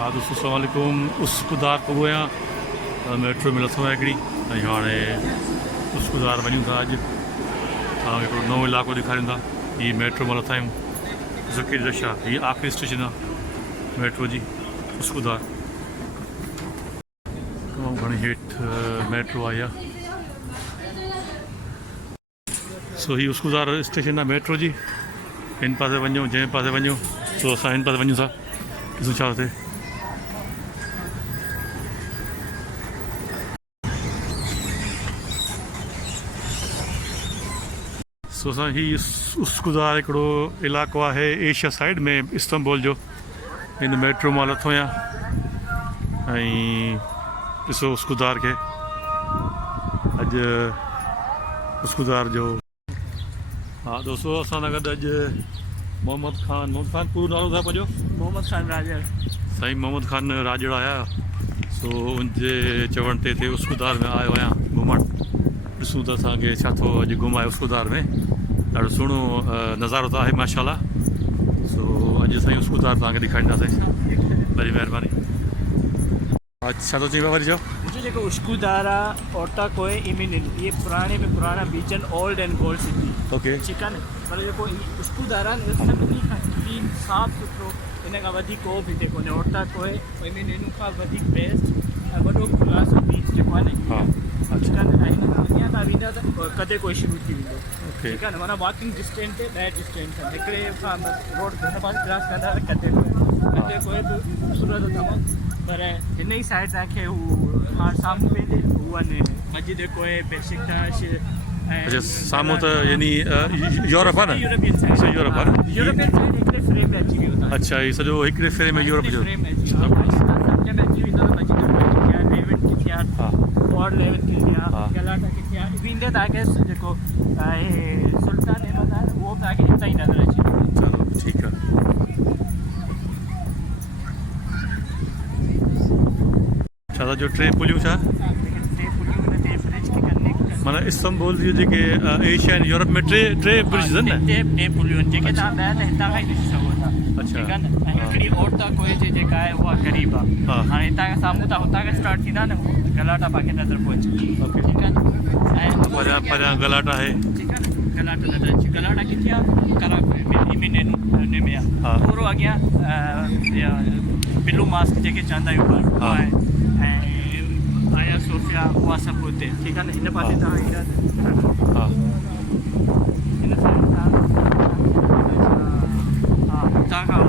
हाँ दोस्तों अस्सलाम वालेकुम। उस्कुदार पहुँ आहियां मेट्रो में लथो आहियां हिकिड़ी ऐं हाणे उस्कुदार वञूं था। अॼु तव्हांखे हिकिड़ो नओं इलाइक़ो ॾेखारियूं था। हीअ मेट्रो में लथा आहियूं ज़कीर रशा। हीअ आख़िरी स्टेशन आहे मेट्रो जी उस्कुदार। तमामु घणी हेठि मेट्रो आई आहे। सो हीअ उस्कुदार स्टेशन आहे मेट्रो जी। हिन पासे वञो जंहिं पासे वञो सो असां हिन पासे वञूं था। ॾिसूं छा थिए। सो असां हीअ उस्कुदार हिकिड़ो इलाइक़ो आहे एशिया साइड में इस्तांबुल जो। हिन मेट्रो मां लथो आहियां ऐं ॾिसो उस्कुदार खे। अॼु उस्कुदार जो हाँ दोस्तों असां सां गॾु अॼु मोहम्मद खान पूरो नालो छा पंहिंजो? मोहम्मद खान राजड़। साईं मोहम्मद खान राजड़ आया। सो उनजे चवण ते हिते उस्कुदार में आयो आहियां घुमणु। ॾिसूं त असांखे छा थो अॼु घुमाए उस्कुदार में। ॾाढो सुहिणो नज़ारो त आहे माशाल्लाह। सो अॼु साईं उस्कुदार तव्हांखे ॾेखारींदासीं। वरी महिरबानी। छा थो चई वरी चओ? मुझे जेको उस्कुदार आहे ओटा कोए इमिनेन ये पुराने में पुराना बीचन old and gold city. Okay ठीक आहे न। पर जेको उस्कुदार आहे न सभिनी खां क्लीन साफ़ सुथिरो हिन खां वधीक को बि हिते कोन्हे। ओटा कोए इमिनेन खां वधीक बेस्ट ऐं वॾो खुलासो बीच जेको आहे न। हा ठीक आहे न। ऐं हिन खां अॻियां तव्हां वेंदा त कॾहिं कोई शुरू थी वेंदो। ओके ठीक आहे न। माना वॉकिंग डिस्टेंस ते ॾह डिस्टेंस आहे। हिकिड़े खां रोड हिन पासे क्रॉस कंदा त कॾहिं कोई बि ख़ूबसूरत तमामु। पर हिन ई साइड तव्हांखे हू साम्हूं वेंदे उहा मस्जिद कोए बेशिकताश अच्छा साम्हूं त यानी यूरोप आहे न? यूरोपियन साइड यूरोप आहे न? यूरोपियन साइड हिकिड़े फ्रेम में अची वियो आहे। अच्छा हीअ सॼो हिकिड़े फेरे में यूरोप जो। फ्रेम में अची वियो आहे। सम्झ में अची वेंदो त मस्जिद किथे आहे, लेवेंट किथे आहे, और लेवेंट किथे आहे, गलाटा किथे आहे। वेंदे तव्हांखे जेको सुल्तान अहमद आहे उहो तव्हांखे हितां ई नज़र अची वेंदो। चलो ठीकु आहे। छा था जो टे पुलियूं छा माना इस्तांबुल जी जेके एशिया आहिनि यूरोप में टे ब्रिज आहिनि न? टे पुलियूं आहिनि जेके तव्हां ॿाहिरि हितां खां ई ॾिसी सघो था। अच्छा ठीकु आहे न। ऐं हिकिड़ी ओटा कोए जी जेका आहे उहा ग़रीब आहे। हाणे हितां खां साम्हूं था हुतां खां स्टार्ट थींदा न गलाटा पाखे नज़र पोइ अचे। ओके ठीकु आहे न। ऐं परियां गलाटा आहे। ठीकु आहे न। गलाटा नज़र अचे। गलाटा किथे आहे? कराकोए में इमिनेन में आहे। थोरो अॻियां पिलू मास्क जेके चवंदा आहियूं उहा आहे। ऐं आया सोफिया उहा सभु हुते। ठीकु आहे न। हिन पासे तव्हां ईंदा हा हिन साइड हा हुतां खां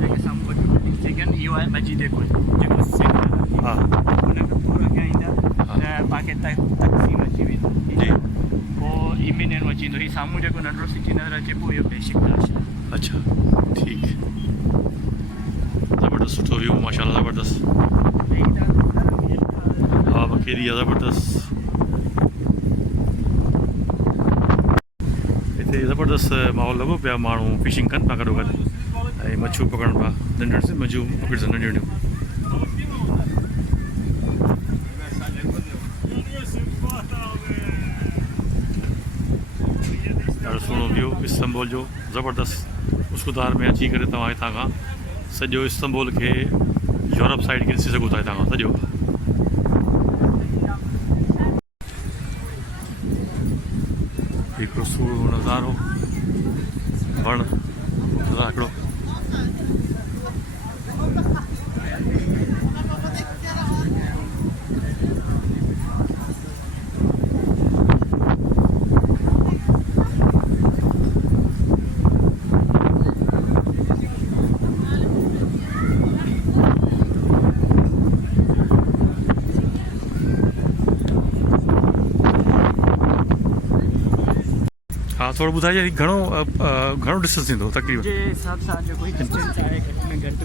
जेके साम्हूं वॾियूं बिल्डिंग्स जेके आहिनि इहो आहे मस्जिद कोए जेको सिख हा हुन खां थोरो अॻियां ईंदा त पाके तक़सीम अची वेंदो जी। पोइ इमिनेन अची वेंदो। हीउ साम्हूं जेको नंढिड़ो सिटी नज़र अचे पोइ इहो बेशिकताश आहे। अच्छा ठीकु। ज़बरदस्त सुठो व्यू माशाल्लाह ज़बरदस्त। हवा बखेरी आहे ज़बरदस्त। हिते ज़बरदस्त माहौल लॻो पिया। माण्हू फिशिंग कनि पिया गॾो गॾु ऐं मच्छियूं पकड़नि पिया। नंढियूं मच्छियूं पकड़ी सघनि नंढियूं नंढियूं। ॾाढो सुहिणो व्यू इस्तांबुल जो ज़बरदस्त। उस्कुदार में अची करे तव्हां हितां खां सॼो इस्तांबुल खे यूरोप साइड खे ॾिसी सघो था हितां खां सॼो। हिकिड़ो सुहिणो नज़ारो वण हिकिड़ो। हाँ थोरो ॿुधाइजे घणो डिस्टेंस थींदो तक़रीबन? मुंहिंजे हिसाब सां जेको डिस्टेंस आहे घटि में घटि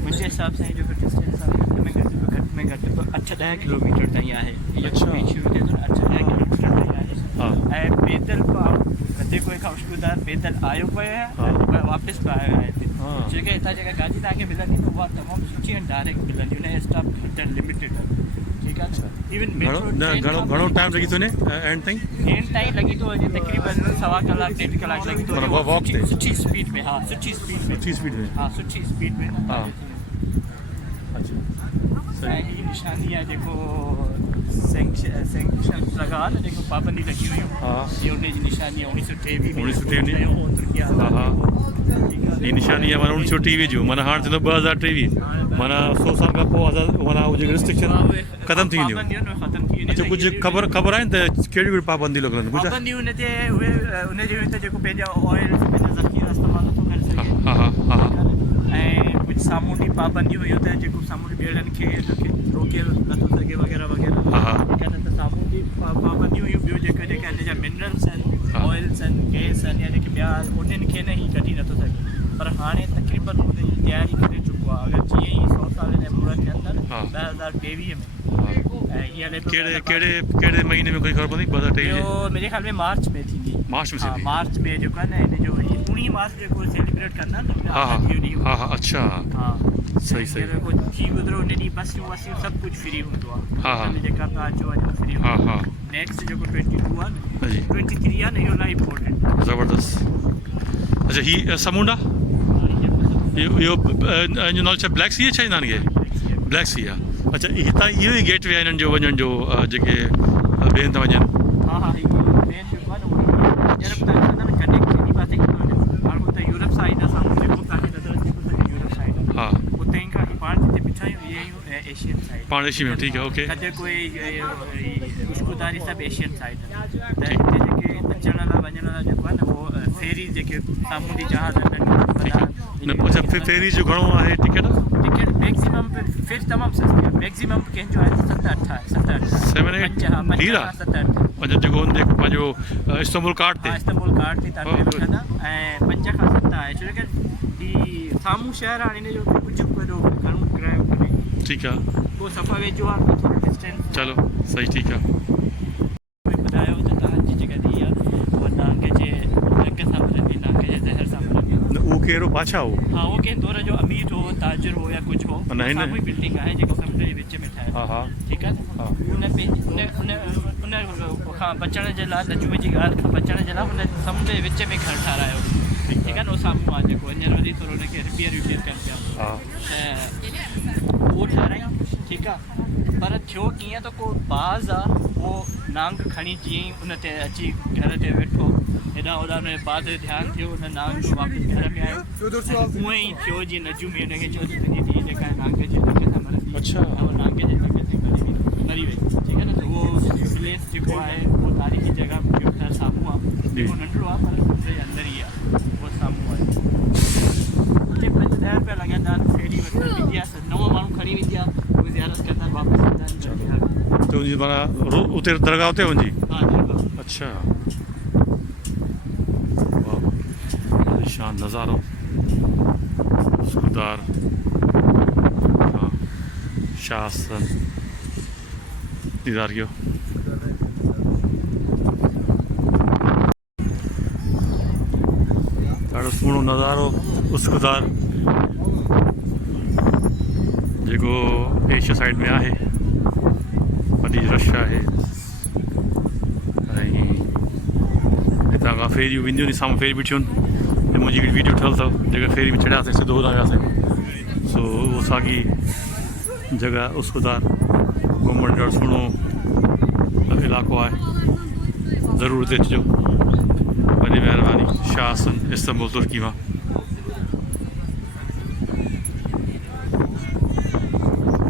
मुंहिंजे हिसाब सां जेको डिस्टेंस आहे घटि में घटि 8-10 किलोमीटर ताईं आहे। अच्छा शुरू थिए थो 8-10 किलोमीटर ताईं आहे। ऐं पैदल कॾहिं कोई खां उस्कुदार पैदल आयो पियो आहे ऐं वापसि पियो आयो आहे हिते। जेके हितां जेका गाॾी तव्हांखे मिलंदी न उहा तमामु सुठी ऐं डायरेक्ट मिलंदी। हुन जा स्टॉप घटि लिमिटेड आहे। ठीकु आहे इवन घणो टाइम लॻी थो वञे एंड ताईं ट्रेन ताईं लॻी थो वञे तक़रीबन 1.25 कलाक 1.5 कलाक लॻी थो माना वॉक ते सुठी स्पीड में हा सुठी स्पीड में हा सुठी स्पीड में हा अच्छा ऐं हीअ निशानी आहे जेको सैंक्शन लॻा आहे न जेको पाबंदी लॻी हुयूं हा इहो उनजी निशानी आहे 1923 1923 हा हा हीअ निशानी आहे माना 1923 जो माना हाणे थींदो 2023 माना 100 साल खां पोइ असां माना उहे जेके रिस्ट्रिक्शन ख़तमु थी वेंदियूं अच्छा कुझु ख़बर आहे न त कहिड़ियूं कहिड़ियूं पाबंदी लॻनि कुझु पाबंदियूं हुन ते उहे हुनजे त जेको पंहिंजा ऑयल पंहिंजा ज़ख़ीरा इस्तेमालु नथो करे सघे हा हा हा ऐं कुझु सामूंडी पाबंदियूं हुयूं त जेको सामूंडी ॿेड़नि खे रोके नथो सघे वग़ैरह वग़ैरह हा हा ठीकु आहे न त सामूंडी पाबंदियूं हुयूं ॿियूं जेके हिन जा मिनरल्स आहिनि ऑइल्स आहिनि गैस आहिनि या जेके ॿिया उन्हनि खे न ई कढी नथो सघे पर हाणे तक़रीबन हुनजी तयारी करे चुको आहे अगरि जीअं ई 100 साल जा पूरा थियनि था न 2023 में ऐं हीअ हले कहिड़े महीने में कोई ख़बर पवंदी 2023 इहो मुंहिंजे ख़्याल में मार्च में थींदी मार्च में थींदी मार्च में जेको आहे न हिन जो 19 मार्च जेको सेलिब्रेट कंदा न हा हा हा अच्छा हा सही सही थी गुज़रो उन ॾींहुं बसियूं वसियूं सभु कुझु फ्री हूंदो आहे हा हा जेका तव्हां अचो वञो फ्री हा हा नेक्स्ट जेको 22 आहे न जी 23 आहे न इहो इलाही इम्पोर्टेंट ज़बरदस्त अच्छा हीअ समुंड आहे इहो जो नालो छा ब्लैक सी आहे छा हिननि खे ब्लैक सी आहे अच्छा हितां इहो ई गेट वे आहे हिननि जो वञण जो जेके ॿियनि था वञनि हा हा मेन जेको आहे न यूरोप कनेक्ट थींदी पासे हाणे हुते यूरोप साइड असां जेको तव्हांखे नज़र अचे थो यूरोप साइड हा उते खां पाण जिते बीठा आहियूं इहे आहियूं एशियन साइड पाण एशिया में ठीकु आहे ओके किथे कोई उस्कुदारी सभु एशियन साइड त हिते जेके अचण लाइ वञण लाइ जेको आहे न उहो फेरी जेके सामूंडी जहाज़ अच्छा फेरी जो घणो आहे टिकट मैक्सिमम फिर तमामु सस्ती आहे मैक्सिमम कंहिंजो आहे 7-8 आहे 7-8 अच्छा जेको पंहिंजो इस्तांबुल कार्ड ते इस्तांबुल कार्ड ते तव्हां वठंदा ऐं 5 खां 7 आहे छो जो हीअ साम्हूं शहर आहे हिन जो कुझु वॾो घणो किरायो कोन्हे ठीकु आहे पोइ सफ़ा वेझो आहे थोरो डिस्टेंस चलो सही ठीकु आहे ॿुधायो त तव्हांजी जेका धीउ आहे उहा नांग जे रंग सां मिलंदी नांग जे ज़हर सां मिलंदी उहो कहिड़ो बादशाह हो हा उहो कंहिं दौर जो अमीर हो ताजिर हो या कुझु हो साम्हूं ई बिल्डिंग आहे जेको समुंड जे विच में ठाहे हा हा ठीकु आहे उन खां बचण जे लाइ नजूम जी ॻाल्हि खां बचण जे लाइ हुन समुंड जे विच में घरु ठारायो ठीकु आहे न उहो साम्हूं आहे जेको हींअर वरी थोरो हुनखे रिपेयर कनि पिया त उहो ठाराई ठीकु आहे पर थियो कीअं त को बाज़ आहे उहो नांग खणी जीअं ई उन ते अची घर ते वेठो हेॾां होॾां हुन बाज़ जो ध्यानु थियो हुन नांग जो वापसि घर में आयो उअं ई थियो जीअं नजूमी हुनखे चयो त तुंहिंजी धीउ जेका आहे नांग जे लंग सां मरंदी अच्छा ऐं उहो नांग जे लंग ते मरी वई ठीकु आहे न त उहो प्लेस जेको आहे उहो तारीख़ी जॻह जो ख़ैर साम्हूं आहे जेको नंढिड़ो आहे पर समुंड जे अंदरि ई आहे उहो साम्हूं आहे उते 10 रुपया लॻंदा आहिनि फेरी वठणु वेंदी आहे 9 माण्हू खणी वेंदी आहे उहे ज़ियारत कंदा आहिनि वापसि ईंदा आहिनि त उनजी माना उते दरगाह उते वञी हा दरगाह अच्छा शान नज़ारो उसकुदार हाँ शासन दीदार कियो ॾाढो सुहिणो नज़ारो उसकुदार जेको एशिया साइड में आहे वॾी रश आहे ऐं हितां खां फेरियूं वेंदियूं आहिनि साम्हूं फेरी बीठियूं आहिनि मुंहिंजी हिकिड़ी वीडियो ठहियलु अथव जेका फेरी में चढ़ियासीं सिधो होॾां वियासीं सो उहो साॻी जॻह उसकुदार घुमण जो सुहिणो इलाइक़ो आहे ज़रूरु हिते अचिजो वॾी महिरबानी शासन इस्तांबुल तुर्की मां